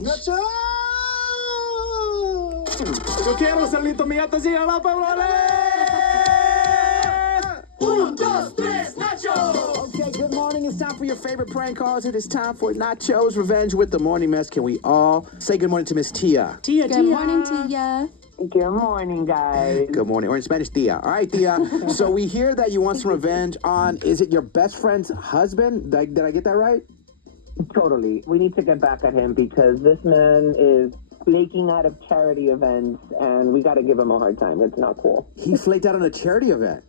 ¡Nacho! Yo quiero ser listo, mi gato, siga la palabra. Un, dos, tres, Nacho! Okay, good morning. It's time for your favorite prank calls. It is time for Nacho's Revenge with the Morning Mess. Can we all say good morning to Miss Tia? Good morning, Tia. Good morning, guys. Good morning. Or in Spanish, Tia. All right, Tia. So we hear that you want some revenge on, is it your best friend's husband? Did I get that right? Totally. We need to get back at him because this man is flaking out of charity events, and we got to give him a hard time. It's not cool. He flaked out on a charity event.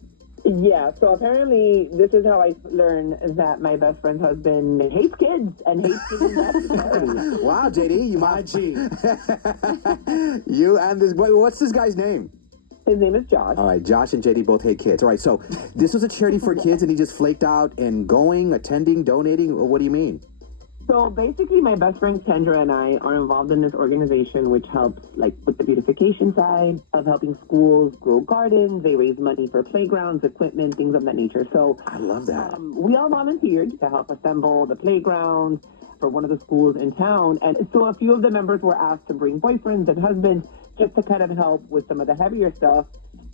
Yeah, so apparently this is how I learned that my best friend's husband hates kids and hates giving back to charity. Wow, JD, you might. You and this, what's this guy's name? His name is Josh. All right, Josh and JD both hate kids. All right, so this was a charity for kids and he just flaked out and going, attending, donating? What do you mean? So basically, my best friend Kendra and I are involved in this organization which helps, like, with the beautification side of helping schools grow gardens. They raise money for playgrounds, equipment, things of that nature. So I love that. We all volunteered to help assemble the playground for one of the schools in town. And so a few of the members were asked to bring boyfriends and husbands just to kind of help with some of the heavier stuff.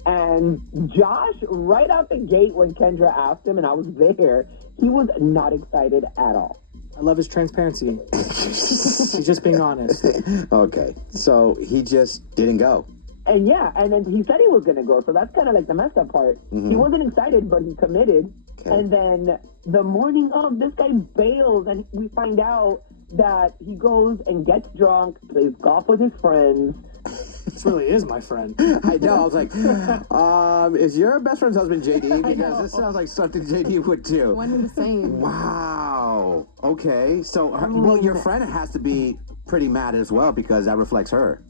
And Josh, right out the gate when Kendra asked him, and I was there, he was not excited at all. I love his transparency. He's just being honest. Okay, so he just didn't go. And yeah, and then he said he was going to go, so that's kind of like the messed up part. He wasn't excited, but he committed. Okay. And then the morning of, this guy bails, and we find out that he goes and gets drunk, plays golf with his friends. This really is my friend. I know, I was like, is your best friend's husband JD? Because this sounds like something JD would do. One and the same. Wow. Okay, so, well, your friend has to be pretty mad as well because that reflects her.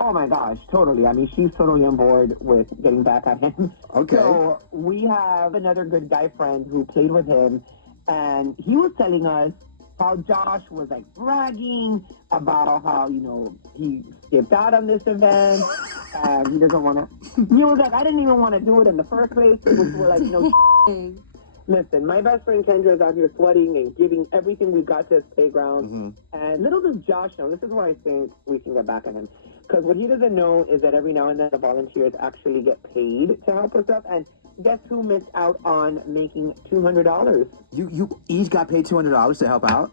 Oh my gosh, totally. I mean, she's totally on board with getting back at him. Okay. So we have another good guy friend who played with him, and he was telling us how Josh was like bragging about how, you know, he skipped out on this event and he doesn't want to. He was like, I didn't even want to do it in the first place. We're like, no. Listen, my best friend Kendra is out here sweating and giving everything we've got to this playground. And little does Josh know, this is where I think we can get back at him. Because what he doesn't know is that every now and then the volunteers actually get paid to help us up. And guess who missed out on making $200? You each got paid $200 to help out?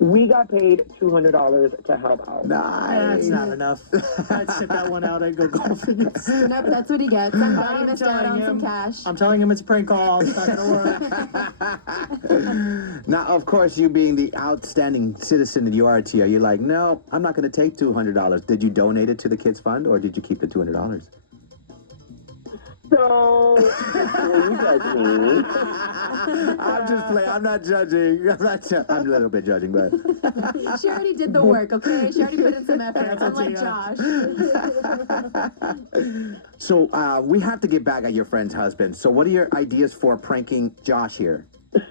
We got paid $200 to help out. That's not enough. I'd sit that one out. I'd go golfing. Nope, that's what he gets. Somebody missed out on some cash. I'm telling him it's a prank call. It's not gonna work. Now, of course, you being the outstanding citizen that you are, Tia, you're like, no, I'm not going to take $200. Did you donate it to the kids' fund, or did you keep the $200? So, you judge me. I'm just playing. I'm not judging. I'm a little bit judging, but She already did the work, okay? She already put in some effort, unlike Josh. So we have to get back at your friend's husband. So what are your ideas for pranking Josh here?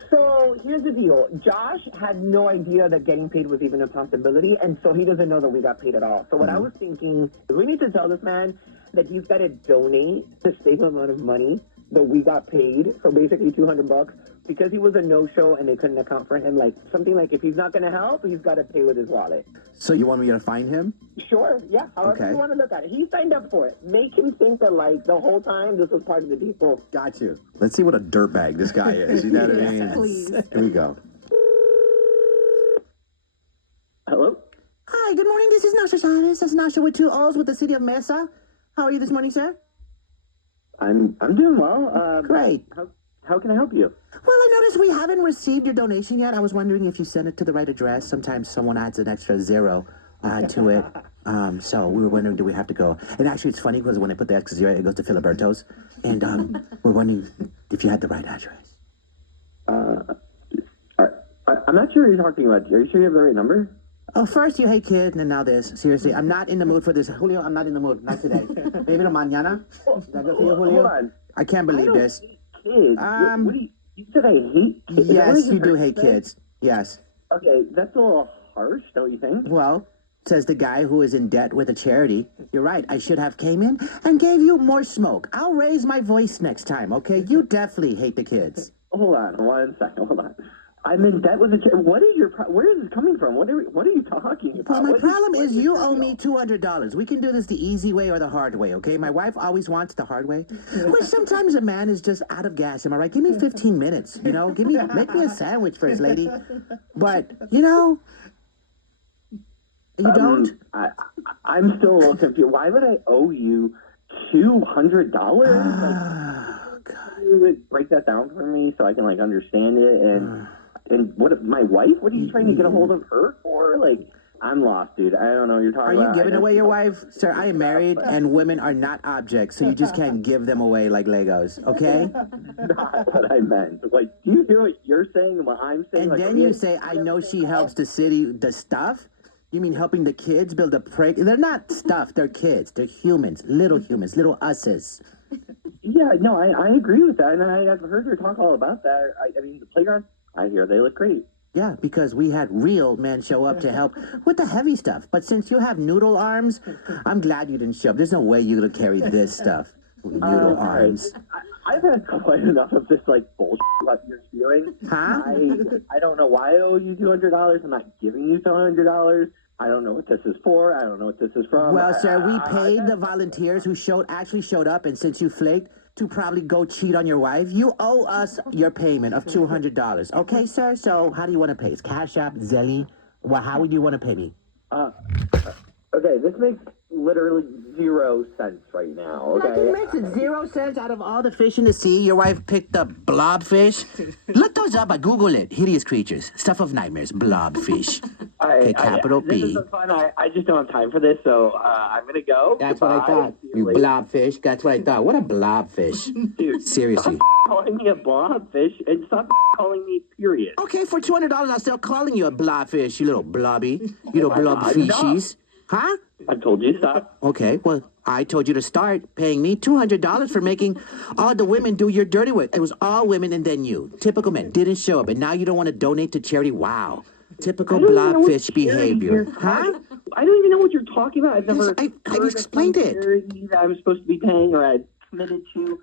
So here's the deal. Josh had no idea that getting paid was even a possibility, and so he doesn't know that we got paid at all. So what I was thinking is we need to tell this man that he's got to donate the same amount of money that we got paid, so basically $200, because he was a no-show and they couldn't account for him. Like something like if he's not going to help, he's got to pay with his wallet. So you want me to find him? Sure, yeah, however you want to look at it. He signed up for it. Make him think that, like, the whole time this was part of the deal. Got you. Let's see what a dirtbag this guy is. You know what I mean? Please. Here we go. Hello? Hi, good morning. This is Nasha Chavez. That's Nasha with two O's with the city of Mesa. How are you this morning, sir? I'm doing well. Great. How can I help you? Well, I noticed we haven't received your donation yet. I was wondering if you sent it to the right address. Sometimes someone adds an extra zero to it. So we were wondering, do we have to go? And actually, it's funny because when I put the extra zero, it goes to Filiberto's. And we're wondering if you had the right address. I'm not sure who you're talking about. Are you sure you have the right number? Oh, first you hate kids, and now this. Seriously, I'm not in the mood for this. Julio, I'm not in the mood. Not today. Maybe no mañana. Is that good for you, Julio? Hold on. I can't believe this. Kids. What do you said I hate kids? Yes, you do hate kids. Yes. Okay, that's a little harsh, don't you think? Well, says the guy who is in debt with a charity. You're right. I should have came in and gave you more smoke. I'll raise my voice next time, okay? You definitely hate the kids. Hold on 1 second. Hold on. I'm in debt with a charity. What is your? Where is this coming from? What are you talking about? Well, my What problem what is you your owe me deal? $200. We can do this the easy way or the hard way, okay? My wife always wants the hard way. Which sometimes a man is just out of gas. Am I right? Give me 15 minutes, you know? Make me a sandwich first, lady. But, you know, you don't? I'm still a little confused. Why would I owe you $200? Oh, God. You would break that down for me so I can like understand it and what my wife? What are you trying to get a hold of her for? Like, I'm lost, dude. I don't know what you're Are talking about. you giving away your wife? Sir, I am married, and women are not objects, so you just can't give them away like Legos, okay? Not what I meant. Like, do you hear what you're saying and what I'm saying? And like, then you say, I know she helps the city, the stuff? You mean helping the kids build a prank? They're not stuff, they're kids. They're humans, little us's. Yeah, no, I agree with that, and I've heard her talk all about that. I mean, the playground, I hear they look great. Yeah, because we had real men show up to help with the heavy stuff. But since you have noodle arms, I'm glad you didn't show up. There's no way you're going to carry this stuff with noodle arms. I've had quite enough of this like bullshit about you're spewing. Huh? I don't know why I owe you $200. I'm not giving you $200. I don't know what this is for. I don't know what this is from. Well, sir, we paid the volunteers who actually showed up, and since you flaked to probably go cheat on your wife, you owe us your payment of $200. Okay, sir? So how do you want to pay? It's Cash App, Zelly? Well, how would you want to pay me? Okay, this makes literally 0 sense right now. Like, Okay. it makes it 0 cents out of all the fish in the sea. Your wife picked up blobfish. Look those up. Google it. Hideous creatures. Stuff of nightmares. Blobfish. Okay, capital This B. is so fun. I just don't have time for this, so I'm gonna go. That's what I Goodbye. thought. See You later. blobfish. That's what I thought. What a blobfish. Dude, Seriously. stop calling me a blobfish and stop calling me period. Okay, for $200, I'll still calling you a blobfish, you little blobby. You little blob God, fishies. Huh? I told you stop. Okay, well, I told you to start paying me $200 for making all the women do your dirty work. It was all women and then you. Typical men didn't show up, and now you don't want to donate to charity. Wow. Typical I don't even know what blobfish behavior. charity Huh? you're- I don't even know what you're talking about. I've never. I've heard of explained some it. charity that I'm supposed to be paying or I committed to.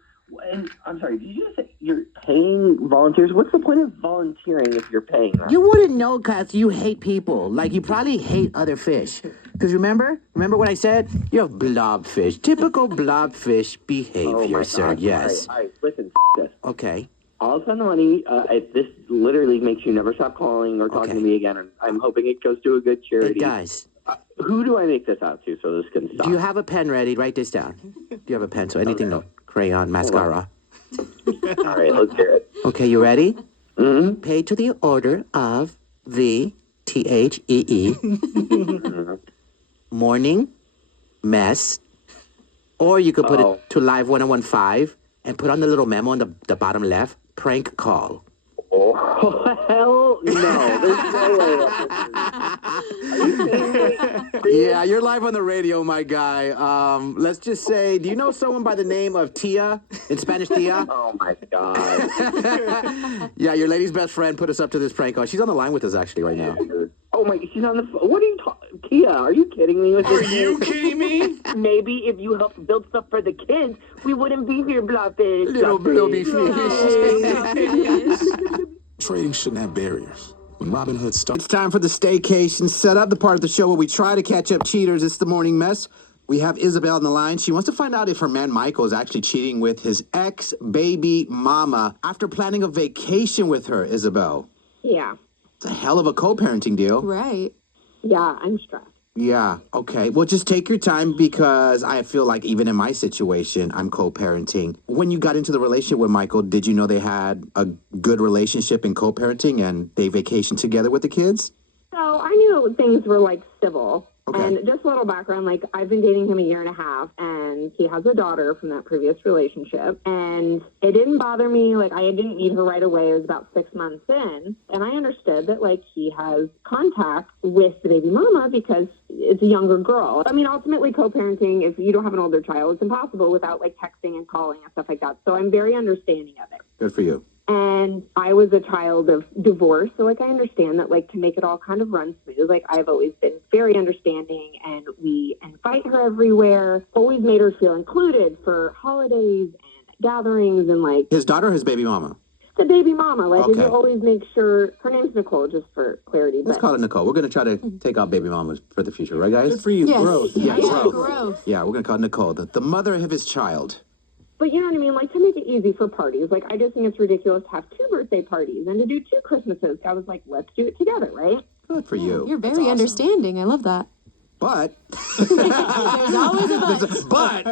And I'm sorry. Did you just say you're paying volunteers? What's the point of volunteering if you're paying them? You wouldn't know because you hate people. Like, you probably hate other fish. Because remember what I said? You're blobfish. Typical blobfish behavior, sir. God. Yes. All right. Listen. This. Okay. I'll send the money. If this literally makes you never stop calling or talking Okay. to me again, and I'm hoping it goes to a good charity. It does. Who do I make this out to so this can stop? Do you have a pen ready? Write this down. Do you have a pen? So anything, no crayon, mascara. All right, let's hear it. Okay, you ready? Mm-hmm. Pay to the order of the THEE. Morning mess. Or you could put Oh. it to live 1015 and put on the little memo on the bottom left. Prank call. Oh, hell no. There's no way. Yeah, you're live on the radio, my guy. Let's just say, do you know someone by the name of Tia? In Spanish, Tia? Oh, my God. Yeah, your lady's best friend put us up to this prank call. She's on the line with us actually right now. Oh, my, she's on the phone. What are you talking? Kia, are you kidding me with this? Are you kidding me? Maybe if you helped build stuff for the kids, we wouldn't be here, Blobfish. Little blobby fish. Trading shouldn't have barriers. When Robin Hood started, It's time for the staycation setup, the part of the show where we try to catch up cheaters. It's the morning mess. We have Isabel on the line. She wants to find out if her man Michael is actually cheating with his ex-baby mama after planning a vacation with her, Isabel. Yeah. It's a hell of a co-parenting deal. Right. Yeah, I'm stressed. Yeah, okay. Well, just take your time because I feel like even in my situation, I'm co-parenting. When you got into the relationship with Michael, did you know they had a good relationship in co-parenting and they vacationed together with the kids? So I knew things were like civil. Okay. And just a little background, like I've been dating him a year and a half and he has a daughter from that previous relationship. And it didn't bother me. Like I didn't meet her right away. It was about 6 months in. And I understood that like he has contact with the baby mama because it's a younger girl. I mean, ultimately co-parenting, if you don't have an older child, it's impossible without like texting and calling and stuff like that. So I'm very understanding of it. Good for you. And I was a child of divorce, so like I understand that like to make it all kind of run smooth, like I've always been very understanding and we invite her everywhere, always made her feel included for holidays and gatherings and like His daughter or his baby mama? the baby mama? Like, Okay. you always make sure her name's Nicole, just for clarity. Let's but call it Nicole. We're going to try to take out baby mamas for the future, right, guys? Good for you. Yes. Growth. Yeah, Yeah, growth. growth. Yeah, we're going to call it Nicole, the mother of his child. But you know what I mean? Like, to make it easy for parties, like, I just think it's ridiculous to have 2 birthday parties and to do 2 Christmases. I was like, let's do it together, right? Good for you. You're very understanding. I love that. But, There's always a but.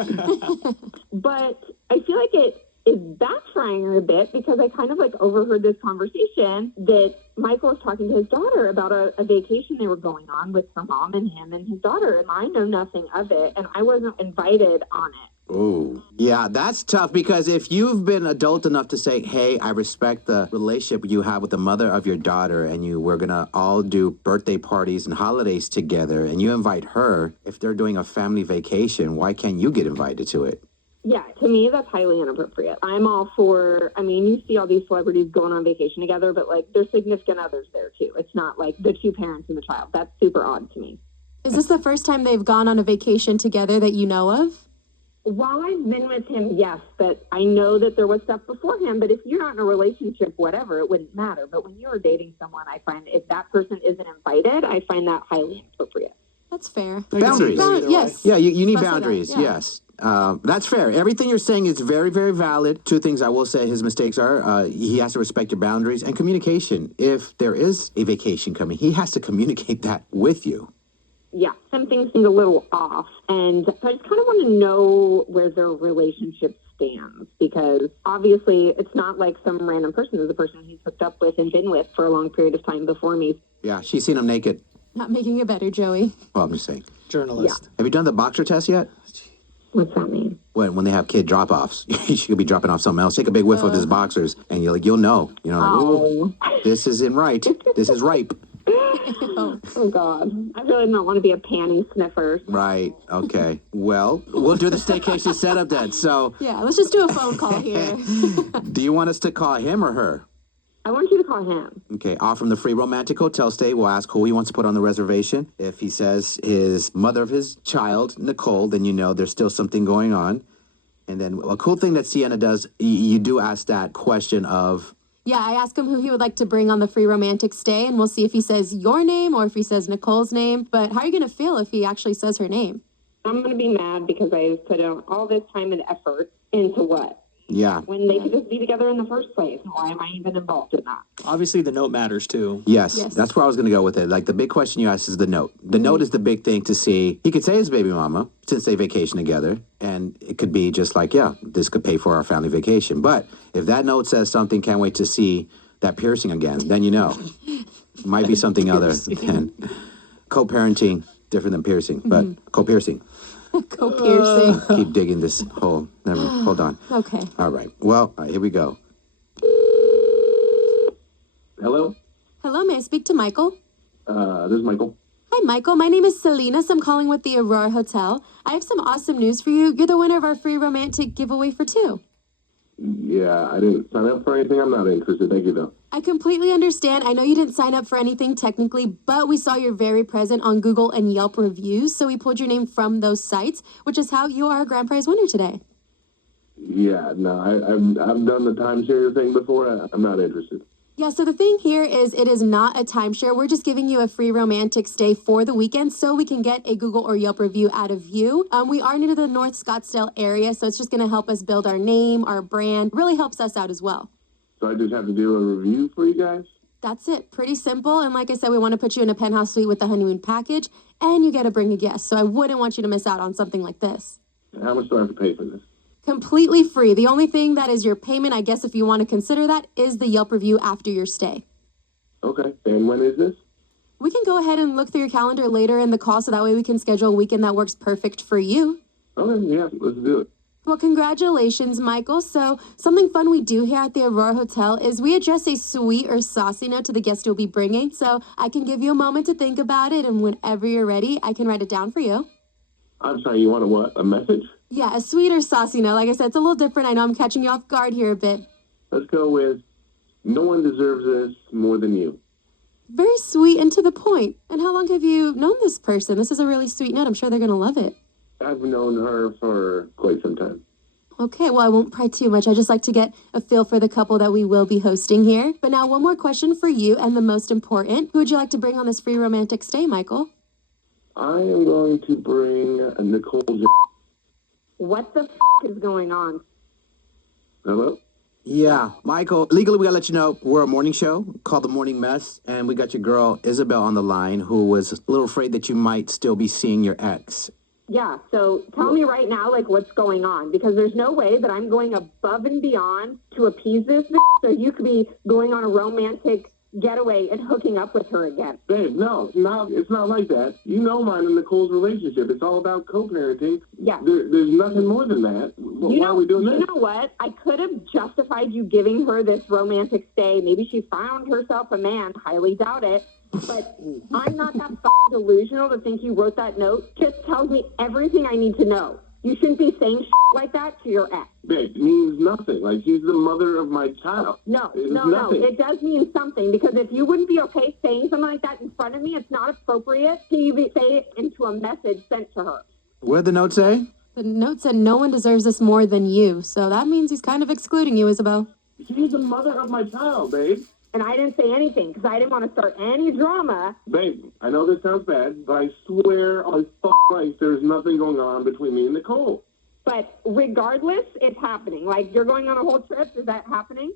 But I feel like it is backfiring a bit because I kind of like overheard this conversation that Michael was talking to his daughter about a vacation they were going on with her mom and him and his daughter, and I know nothing of it, and I wasn't invited on it. ooh. Yeah, that's tough because if you've been adult enough to say, hey, I respect the relationship you have with the mother of your daughter and we're going to all do birthday parties and holidays together and you invite her, if they're doing a family vacation, why can't you get invited to it? Yeah, to me, that's highly inappropriate. I'm all for, I mean, you see all these celebrities going on vacation together, but like there's significant others there too. It's not like the 2 parents and the child. That's super odd to me. Is this the first time they've gone on a vacation together that you know of? While I've been with him, yes, but I know that there was stuff beforehand. But if you're not in a relationship, whatever, it wouldn't matter. But when you're dating someone, I find if that person isn't invited, I find that highly inappropriate. That's fair. Boundaries. Yes. Yeah, you need Especially that, boundaries. yeah. Yes. That's fair. Everything you're saying is very, very valid. 2 things I will say his mistakes are he has to respect your boundaries and communication. If there is a vacation coming, he has to communicate that with you. Yeah, some things seem a little off. And so I just kind of want to know where their relationship stands because obviously it's not like some random person is a person he's hooked up with and been with for a long period of time before me. Yeah, she's seen him naked. Not making it better, Joey. Well, I'm just saying. Journalist. Have you done the boxer test yet? What's that mean? When they have kid drop-offs, she could be dropping off something else. Take a big whiff of his boxers, and you'll know. You know, like, ooh, this isn't right. This is ripe. Oh, God. I really don't want to be a panty sniffer. Right. Okay. Well, we'll do the staycation setup then. So, Yeah, let's just do a phone call here. do you want us to call him or her? I want you to call him. Okay, off from the Free Romantic Hotel stay, we'll ask who he wants to put on the reservation. If he says his mother of his child, Nicole, then you know there's still something going on. And then a cool thing that Sienna does, you do ask that question of, Yeah, I asked him who he would like to bring on the free romantic stay, and we'll see if he says your name or if he says Nicole's name. But how are you going to feel if he actually says her name? I'm going to be mad because I put in all this time and effort into what? yeah, When they could just be together in the first place. Why am I even involved in that? Obviously, the note matters too. yes, Yes. that's where I was going to go with it. Like the big question you asked is the note. The note is the big thing to see. He could say his baby mama since they vacation together, and it could be just like, yeah, this could pay for our family vacation. But if that note says something, can't wait to see that piercing again, then you know. Might be something other than co-parenting, different than piercing, but co-piercing. Go piercing. Keep digging this hole. Never. Hold on. Okay. All right. Well, here we go. Hello, Hello, may I speak to Michael? this is Michael. Hi, Michael. My name is Salinas. I'm calling with the Aurora Hotel. I have some awesome news for you. You're the winner of our free romantic giveaway for 2. Yeah, I didn't sign up for anything. I'm not interested. Thank you, though. I completely understand. I know you didn't sign up for anything technically, but we saw you're very present on Google and Yelp reviews, so we pulled your name from those sites, which is how you are a grand prize winner today. Yeah, no, I've done the timeshare thing before. I'm not interested. Yeah, so the thing here is it is not a timeshare. We're just giving you a free romantic stay for the weekend so we can get a Google or Yelp review out of you. We are new to the North Scottsdale area, so it's just going to help us build our name, our brand. Really helps us out as well. So I just have to do a review for you guys? That's it. Pretty simple. And like I said, we want to put you in a penthouse suite with the honeymoon package, and you get to bring a guest. So I wouldn't want you to miss out on something like this. How much do I have to pay for this? Completely free. The only thing that is your payment, I guess if you want to consider that, is the Yelp review after your stay. Okay, and when is this? We can go ahead and look through your calendar later in the call so that way we can schedule a weekend that works perfect for you. Okay, yeah, let's do it. Well, congratulations, Michael. So something fun we do here at the Aurora Hotel is we address a sweet or saucy note to the guest you'll be bringing. So I can give you a moment to think about it, and whenever you're ready, I can write it down for you. I'm sorry, you want a what? A message? Yeah, a sweet or saucy note. Like I said, it's a little different. I know I'm catching you off guard here a bit. Let's go with, no one deserves this more than you. Very sweet and to the point. And how long have you known this person? This is a really sweet note. I'm sure they're going to love it. I've known her for quite some time. Okay, well, I won't pry too much. I just like to get a feel for the couple that we will be hosting here. But now, one more question for you, and the most important. Who would you like to bring on this free romantic stay, Michael? I am going to bring Nicole. What the is going on? Hello? Yeah, Michael, legally we gotta let you know we're a morning show called The Morning Mess, and we got your girl Isabel on the line who was a little afraid that you might still be seeing your ex. Yeah, so tell me right now, like, what's going on? Because there's no way that I'm going above and beyond to appease this so you could be going on a romantic getaway and hooking up with her again. Babe, no, it's not like that. You know mine and Nicole's relationship. It's all about co-parenting. Yeah. There's nothing more than that. Why are we doing this? You know what? I could have justified you giving her this romantic stay. Maybe she found herself a man. Highly doubt it. But I'm not that delusional to think you wrote that note. Just tells me everything I need to know. You shouldn't be saying like that to your ex. Babe, it means nothing. Like, she's the mother of my child. No, No. it does mean something, because if you wouldn't be okay saying something like that in front of me, it's not appropriate to even say it into a message sent to her. What did the note say? The note said no one deserves this more than you, so that means he's kind of excluding you, Isabel. She's the mother of my child, babe. And I didn't say anything because I didn't want to start any drama. Babe, I know this sounds bad, but I swear on life there's nothing going on between me and Nicole. But regardless, it's happening. Like, you're going on a whole trip. Is that happening?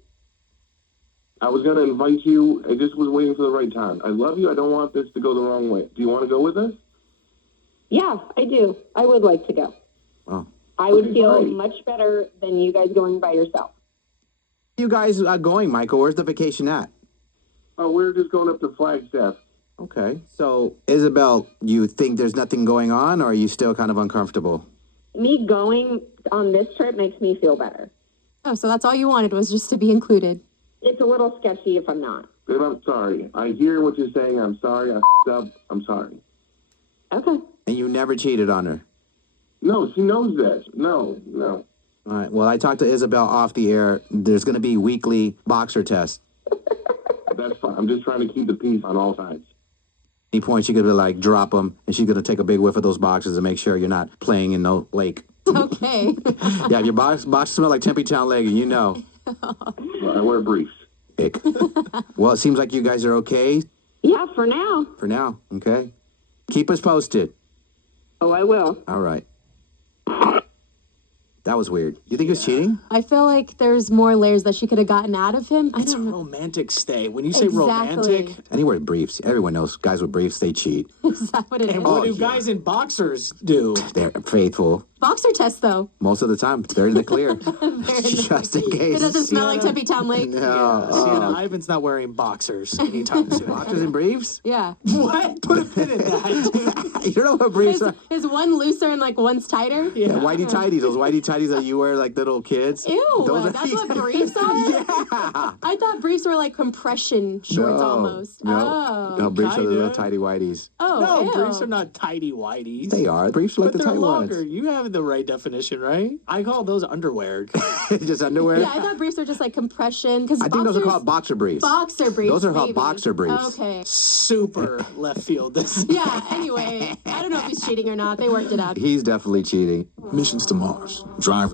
I was going to invite you. I just was waiting for the right time. I love you. I don't want this to go the wrong way. Do you want to go with us? Yeah, I do. I would like to go. Oh. I would Okay, feel fine. much better than you guys going by yourself. You guys are going, Michael. Where's the vacation at? Oh, we're just going up to Flagstaff. Okay. So, Isabel, you think there's nothing going on, or are you still kind of uncomfortable? Me going on this trip makes me feel better. Oh, so that's all you wanted was just to be included. It's a little sketchy if I'm not. Babe, I'm sorry. I hear what you're saying. I'm sorry. I f***ed up. I'm sorry. Okay. And you never cheated on her? No, she knows that. No. All right. Well, I talked to Isabel off the air. There's going to be weekly boxer tests. That's fine. I'm just trying to keep the peace on all sides. Any point she could be like drop them, and she's gonna take a big whiff of those boxes and make sure you're not playing in no lake. Okay. Yeah, if your boxes smell like Tempe Town Lake, you know. Well, I wear briefs. Ick. Well, it seems like you guys are okay Yeah, for now. for now. Okay. Keep us posted. Oh, I will. All right. That was weird. You think he was cheating? I feel like there's more layers that she could have gotten out of him. I It's a don't know. romantic stay. When you say Exactly. romantic, And he wear briefs. Everyone knows guys with briefs, they cheat. Is that what it is? and what do guys in boxers do? They're faithful. Boxer test, though. Most of the time, they're in the clear. Just in case. It doesn't smell like Tempe Town Lake. No. Sienna Ivan's not wearing boxers anytime soon. Boxers and briefs? Yeah. What? Put a pin in that. You don't know what briefs are? Is one looser and like one's tighter? Yeah, whitey tighties. Those whitey tighties that you wear like little kids. Ew, Those are- that's what briefs are? Yeah. I thought briefs were like compression shorts almost. No, Oh. briefs are the little Kinda. tighty whities. Oh, No, ew. briefs are not tidy whities. They are. Briefs are like But the they're tight longer. ones. You have the right definition, right? I call those underwear. Just underwear. Yeah, I thought briefs were just like compression. Because I think those are called boxer briefs. boxer briefs. Those are called maybe. boxer briefs. Okay. Super left field. This. Yeah, anyway, I don't know if he's cheating or not. They worked it out. He's definitely cheating. Missions to Mars. Drive